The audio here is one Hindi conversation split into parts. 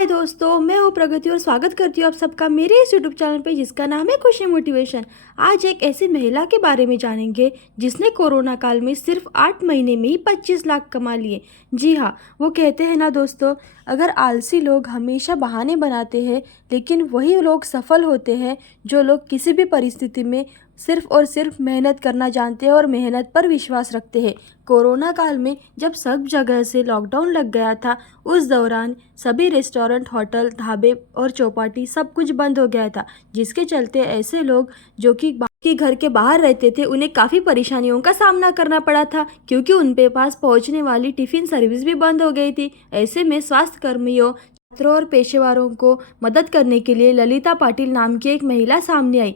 हाय दोस्तों, मैं हूँ प्रगति और स्वागत करती हूँ आप सबका मेरे इस यूट्यूब चैनल पे जिसका नाम है खुशी मोटिवेशन। आज एक ऐसी महिला के बारे में जानेंगे जिसने कोरोना काल में सिर्फ 8 महीने में ही 25 लाख कमा लिए। जी हाँ, वो कहते हैं ना दोस्तों, अगर आलसी लोग हमेशा बहाने बनाते हैं लेकिन वही लोग सफल होते हैं जो लोग किसी भी परिस्थिति में सिर्फ और सिर्फ मेहनत करना जानते हैं और मेहनत पर विश्वास रखते हैं। कोरोना काल में जब सब जगह से लॉकडाउन लग गया था, उस दौरान सभी रेस्टोरेंट, होटल, ढाबे और चौपाटी सब कुछ बंद हो गया था, जिसके चलते ऐसे लोग जो कि घर के बाहर रहते थे उन्हें काफ़ी परेशानियों का सामना करना पड़ा था, क्योंकि उनके पास पहुंचने वाली टिफ़िन सर्विस भी बंद हो गई थी। ऐसे में स्वास्थ्य कर्मियों, छात्रों और पेशेवरों को मदद करने के लिए ललिता पाटिल नाम की एक महिला सामने आई।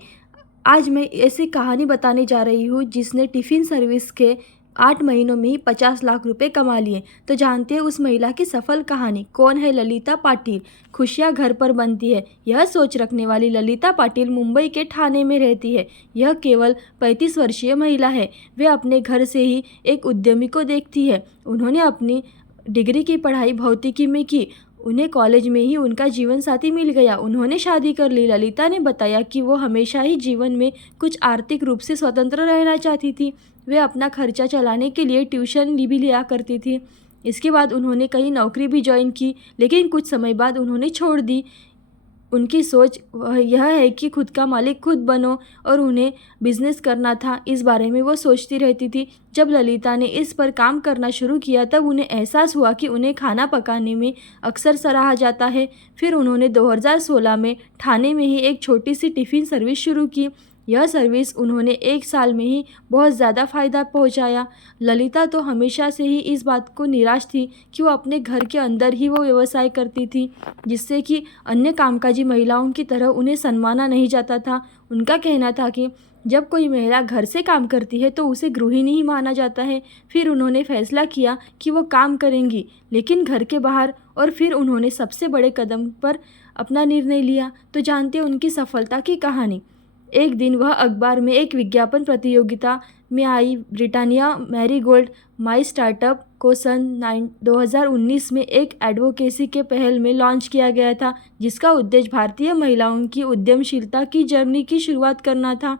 आज मैं ऐसी कहानी बताने जा रही हूँ जिसने टिफ़िन सर्विस के 8 महीनों में ही 50 लाख रुपए कमा लिए। तो जानते हैं उस महिला की सफल कहानी। कौन है ललिता पाटिल? खुशियाँ घर पर बनती है, यह सोच रखने वाली ललिता पाटिल मुंबई के ठाणे में रहती है। यह केवल 35 वर्षीय महिला है। वे अपने घर से ही एक उद्यमी को देखती है। उन्होंने अपनी डिग्री की पढ़ाई भौतिकी में की। उन्हें कॉलेज में ही उनका जीवन साथी मिल गया। उन्होंने शादी कर ली। ललिता ने बताया कि वो हमेशा ही जीवन में कुछ आर्थिक रूप से स्वतंत्र रहना चाहती थी। वे अपना खर्चा चलाने के लिए ट्यूशन भी लिया करती थी। इसके बाद उन्होंने कहीं नौकरी भी ज्वाइन की, लेकिन कुछ समय बाद उन्होंने छोड़ दी। उनकी सोच यह है कि खुद का मालिक खुद बनो और उन्हें बिजनेस करना था। इस बारे में वो सोचती रहती थी। जब ललिता ने इस पर काम करना शुरू किया तब उन्हें एहसास हुआ कि उन्हें खाना पकाने में अक्सर सराहा जाता है। फिर उन्होंने 2016 में ठाणे में ही एक छोटी सी टिफ़िन सर्विस शुरू की। यह सर्विस उन्होंने 1 साल में ही बहुत ज़्यादा फ़ायदा पहुंचाया। ललिता तो हमेशा से ही इस बात को निराश थी कि वो अपने घर के अंदर ही वो व्यवसाय करती थी, जिससे कि अन्य कामकाजी महिलाओं की तरह उन्हें सम्माना नहीं जाता था। उनका कहना था कि जब कोई महिला घर से काम करती है तो उसे गृहिणी ही माना जाता है। फिर उन्होंने फैसला किया कि वो काम करेंगी, लेकिन घर के बाहर, और फिर उन्होंने सबसे बड़े कदम पर अपना निर्णय लिया। तो जानते हैं उनकी सफलता की कहानी। एक दिन वह अखबार में एक विज्ञापन प्रतियोगिता में आई। ब्रिटानिया मैरीगोल्ड माई स्टार्टअप को सन 2019 में एक एडवोकेसी के पहल में लॉन्च किया गया था, जिसका उद्देश्य भारतीय महिलाओं की उद्यमशीलता की जर्नी की शुरुआत करना था।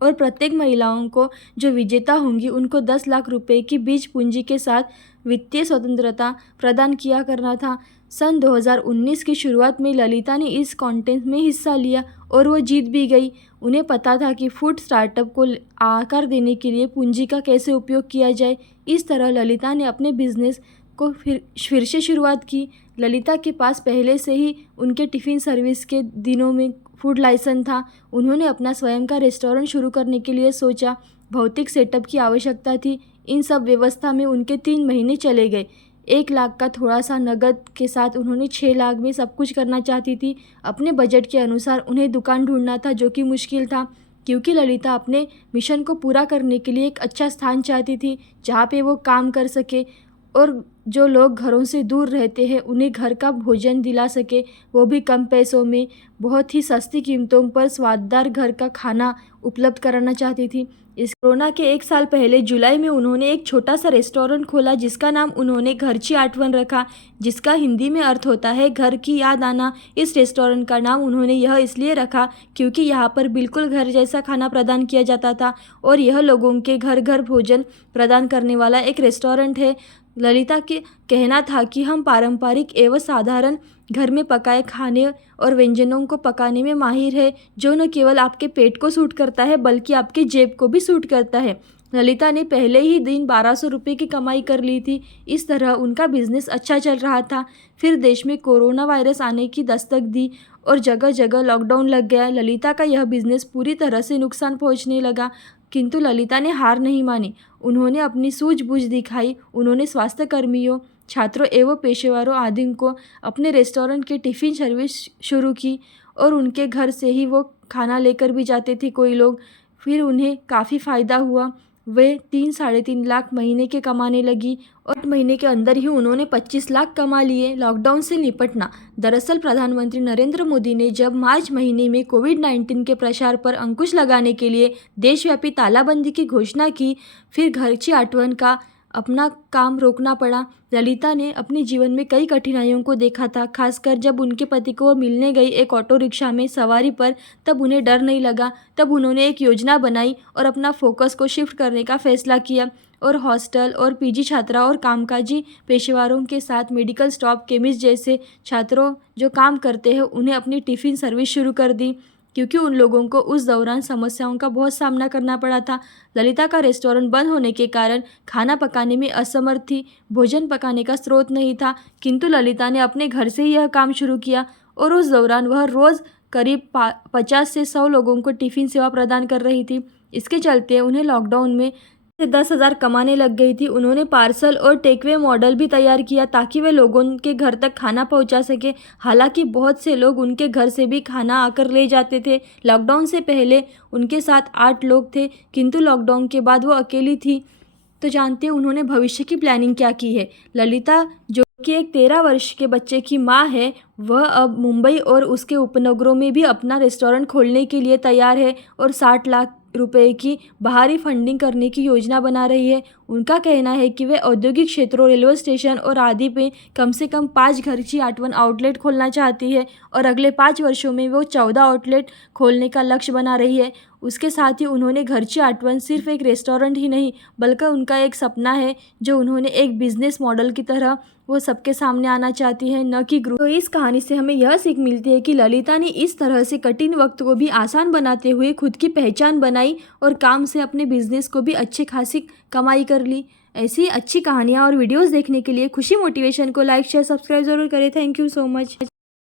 और प्रत्येक महिलाओं को जो विजेता होंगी उनको 10 लाख रुपए की बीज पूंजी के साथ वित्तीय स्वतंत्रता प्रदान किया करना था। सन 2019 की शुरुआत में ललिता ने इस कॉन्टेस्ट में हिस्सा लिया और वो जीत भी गई। उन्हें पता था कि फूड स्टार्टअप को आकार देने के लिए पूंजी का कैसे उपयोग किया जाए। इस तरह ललिता ने अपने बिजनेस को फिर से शुरुआत की। ललिता के पास पहले से ही उनके टिफ़िन सर्विस के दिनों में फूड लाइसेंस था। उन्होंने अपना स्वयं का रेस्टोरेंट शुरू करने के लिए सोचा। भौतिक सेटअप की आवश्यकता थी। इन सब व्यवस्था में उनके 3 महीने चले गए। 1 लाख का थोड़ा सा नकद के साथ उन्होंने 6 लाख में सब कुछ करना चाहती थी। अपने बजट के अनुसार उन्हें दुकान ढूंढना था, जो कि मुश्किल था, क्योंकि ललिता अपने मिशन को पूरा करने के लिए एक अच्छा स्थान चाहती थी जहाँ पे वो काम कर सके और जो लोग घरों से दूर रहते हैं उन्हें घर का भोजन दिला सके, वो भी कम पैसों में, बहुत ही सस्ती कीमतों पर स्वाददार घर का खाना उपलब्ध कराना चाहती थी। इस कोरोना के 1 साल पहले जुलाई में उन्होंने एक छोटा सा रेस्टोरेंट खोला जिसका नाम उन्होंने घरची आठवण रखा, जिसका हिंदी में अर्थ होता है घर की याद आना। इस रेस्टोरेंट का नाम उन्होंने यह इसलिए रखा क्योंकि यहाँ पर बिल्कुल घर जैसा खाना प्रदान किया जाता था और यह लोगों के घर घर भोजन प्रदान करने वाला एक रेस्टोरेंट है। ललिता के कहना था कि हम पारंपरिक एवं साधारण घर में पकाए खाने और व्यंजनों को पकाने में माहिर है, जो न केवल आपके पेट को सूट करता है बल्कि आपके जेब को भी सूट करता है। ललिता ने पहले ही दिन 1200 रुपये की कमाई कर ली थी। इस तरह उनका बिजनेस अच्छा चल रहा था। फिर देश में कोरोना वायरस आने की दस्तक दी और जगह जगह लॉकडाउन लग गया। ललिता का यह बिजनेस पूरी तरह से नुकसान पहुंचने लगा, किंतु ललिता ने हार नहीं मानी। उन्होंने अपनी सूझबूझ दिखाई। उन्होंने स्वास्थ्य कर्मियों, छात्रों एवं पेशेवरों आदि को अपने रेस्टोरेंट की टिफ़िन सर्विस शुरू की और उनके घर से ही वो खाना लेकर भी जाते थे कोई लोग। फिर उन्हें काफ़ी फ़ायदा हुआ। वे 3-3.5 लाख महीने के कमाने लगी और 8 महीने के अंदर ही उन्होंने 25 लाख कमा लिए। लॉकडाउन से निपटना। दरअसल प्रधानमंत्री नरेंद्र मोदी ने जब मार्च महीने में कोविड-19 के प्रसार पर अंकुश लगाने के लिए देशव्यापी तालाबंदी की घोषणा की, फिर घरची आठवण का अपना काम रोकना पड़ा। ललिता ने अपने जीवन में कई कठिनाइयों को देखा था, खासकर जब उनके पति को वो मिलने गई एक ऑटो रिक्शा में सवारी पर। तब उन्हें डर नहीं लगा। तब उन्होंने एक योजना बनाई और अपना फोकस को शिफ्ट करने का फैसला किया और हॉस्टल और पीजी छात्रा और कामकाजी पेशेवरों के साथ मेडिकल स्टाफ, केमिस्ट जैसे छात्रों जो काम करते हैं, उन्हें अपनी टिफ़िन सर्विस शुरू कर दी, क्योंकि उन लोगों को उस दौरान समस्याओं का बहुत सामना करना पड़ा था। ललिता का रेस्टोरेंट बंद होने के कारण खाना पकाने में असमर्थ थी, भोजन पकाने का स्रोत नहीं था, किंतु ललिता ने अपने घर से ही यह काम शुरू किया और उस दौरान वह रोज़ करीब 50 से 100 लोगों को टिफ़िन सेवा प्रदान कर रही थी। इसके चलते उन्हें लॉकडाउन में से 10,000 कमाने लग गई थी। उन्होंने पार्सल और टेकवे मॉडल भी तैयार किया ताकि वे लोगों के घर तक खाना पहुंचा सके। हालांकि बहुत से लोग उनके घर से भी खाना आकर ले जाते थे। लॉकडाउन से पहले उनके साथ 8 लोग थे, किंतु लॉकडाउन के बाद वो अकेली थी। तो जानते हैं उन्होंने भविष्य की प्लानिंग क्या की है। ललिता, जो कि एक 13 वर्ष के बच्चे की माँ है, वह अब मुंबई और उसके उपनगरों में भी अपना रेस्टोरेंट खोलने के लिए तैयार है और 60 लाख रुपए की बाहरी फंडिंग करने की योजना बना रही है। उनका कहना है कि वे औद्योगिक क्षेत्रों, रेलवे स्टेशन और आदि पे कम से कम 5 घरची आटवन आउटलेट खोलना चाहती है और अगले 5 वर्षों में वो 14 आउटलेट खोलने का लक्ष्य बना रही है। उसके साथ ही उन्होंने घरची आटवन सिर्फ एक रेस्टोरेंट ही नहीं, बल्कि उनका एक सपना है जो उन्होंने एक बिजनेस मॉडल की तरह वो सबके सामने आना चाहती है, न कि ग्रुप। तो इस कहानी से हमें यह सीख मिलती है कि ललिता ने इस तरह से कठिन वक्त को भी आसान बनाते हुए खुद की पहचान बनाई और काम से अपने बिजनेस को भी अच्छी खासी कमाई कर ली। ऐसी अच्छी कहानियाँ और वीडियोस देखने के लिए खुशी मोटिवेशन को लाइक, शेयर, सब्सक्राइब जरूर करें। Thank you so much.